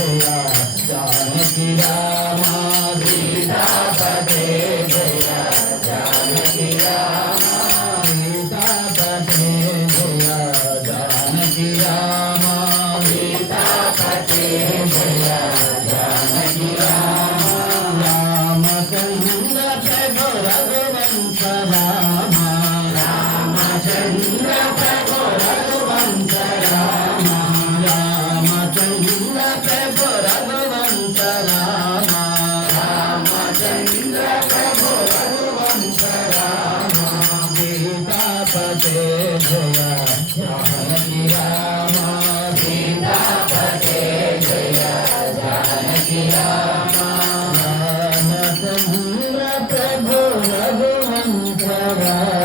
Jaya Janaki Rama సీతాపతే Jaya Janaki Rama సీతాపతే Jaya Janaki Rama సీతాపతే Jaya Janaki Rama Ramachandra Prabhu Raghuvamsha Rama Ramachandra Prabhu Raghuvamsha Rama Ramachandra Prabhu Raghuvamsha Rama Ramachandra Prabhu Raghuvamsha Rama సీతాపతే Jaya Janaki Rama సీతాపతే Jaya Janaki Rama Ramachandra Prabhu Raghuvamsha Rama